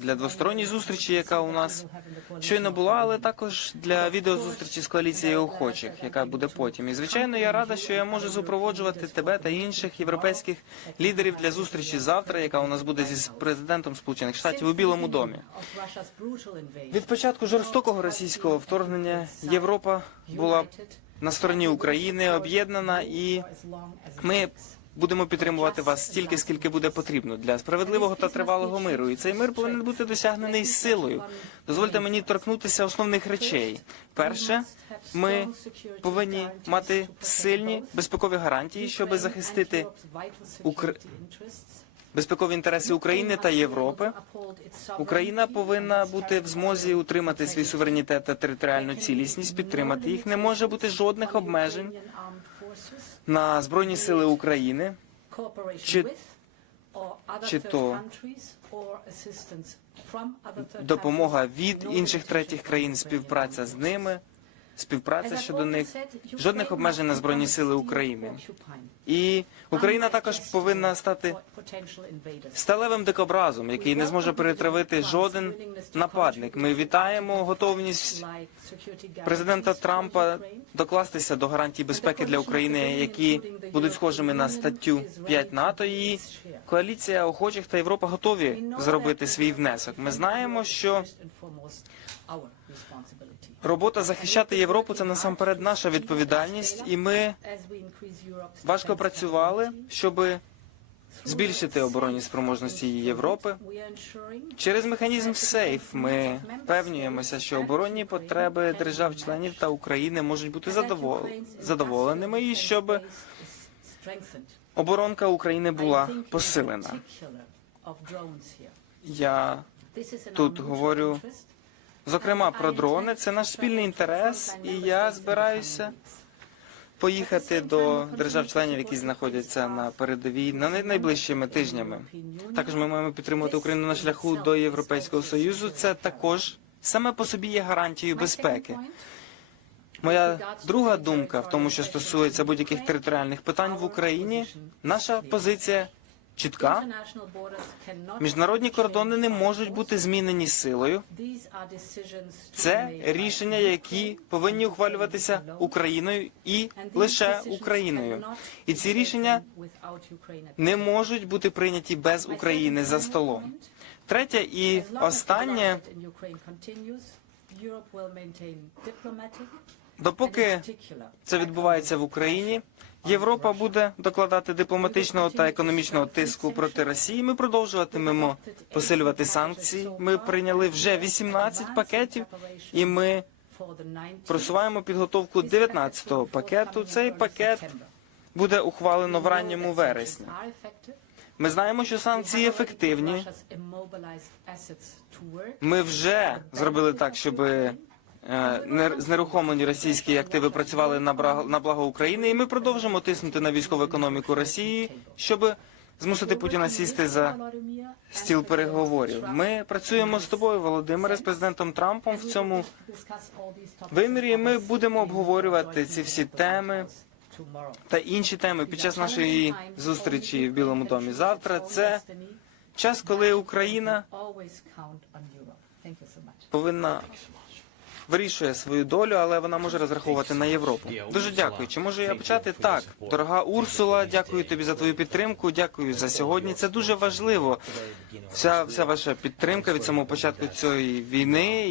для двосторонньої зустрічі, яка у нас щойно була, але також для відеозустрічі з коаліцією охочих, яка буде потім. І звичайно, я рада, що я можу супроводжувати тебе та інших європейських лідерів для зустрічі завтра, яка у нас буде зі президентом Сполучених Штатів у Білому домі. Від початку жорстокого російського вторгнення Європа була на стороні України об'єднана, і ми будемо підтримувати вас стільки, скільки буде потрібно для справедливого та тривалого миру. І цей мир повинен бути досягнений силою. Дозвольте мені торкнутися основних речей. Перше, ми повинні мати сильні безпекові гарантії, щоб захистити Укр- безпекові інтереси України та Європи. Україна повинна бути в змозі утримати свій суверенітет та територіальну цілісність, підтримати їх. Не може бути жодних обмежень на збройні сили України. чи, чи то Допомога від інших третіх країн, співпраця з ними, співпраця щодо них, жодних обмежень на збройні сили України. І Україна також повинна стати сталевим дикобразом, який не зможе перетравити жоден нападник. Ми вітаємо готовність президента Трампа докластися до гарантій безпеки для України, які будуть схожими на статтю 5 НАТО. І коаліція охочих та Європа готові зробити свій внесок. Ми знаємо, що робота захищати Європу це насамперед наша відповідальність, і ми важко працювали, щоб збільшити оборонні спроможності Європи. Через механізм сейф ми впевнюємося, що оборонні потреби держав-членів та України можуть бути задовол... задоволеними, і щоб оборонка України була посилена. Я Тут говорю зокрема про дрони. Це наш спільний інтерес, і я збираюся поїхати до держав-членів, які знаходяться на передовій на най- найближчими тижнями. Також ми маємо підтримувати Україну на шляху до Європейського союзу. Це також саме по собі є гарантією безпеки. Моя друга думка в тому, що стосується будь-яких територіальних питань в Україні. Наша позиція чітка. Міжнародні кордони не можуть бути змінені силою. Це рішення, які повинні ухвалюватися Україною і лише Україною. І ці рішення не можуть бути прийняті без України за столом. Третє і останнє, допоки це відбувається в Україні. Європа буде докладати дипломатичного та економічного тиску проти Росії. Ми продовжуватимемо посилювати санкції. Ми прийняли вже 18 пакетів, і ми просуваємо підготовку 19-го пакету. Цей пакет буде ухвалено в ранньому вересні. Ми знаємо, що санкції ефективні. Ми вже зробили так, щоб знерухомлені російські активи працювали на благо України, і ми продовжимо тиснути на військову економіку Росії, щоб змусити Путіна сісти за стіл переговорів. Ми працюємо з тобою, Володимире, з президентом Трампом в цьому вимірі. і Ми будемо обговорювати ці всі теми та інші теми під час нашої зустрічі в Білому домі. Завтра це час, коли Україна повинна вирішує свою долю, але вона може розраховувати на Європу. Дуже дякую. Чи можу я почати? Так, дорога Урсула, дякую тобі за твою підтримку. Дякую за сьогодні. Це дуже важливо. Вся вся ваша підтримка від самого початку цієї війни.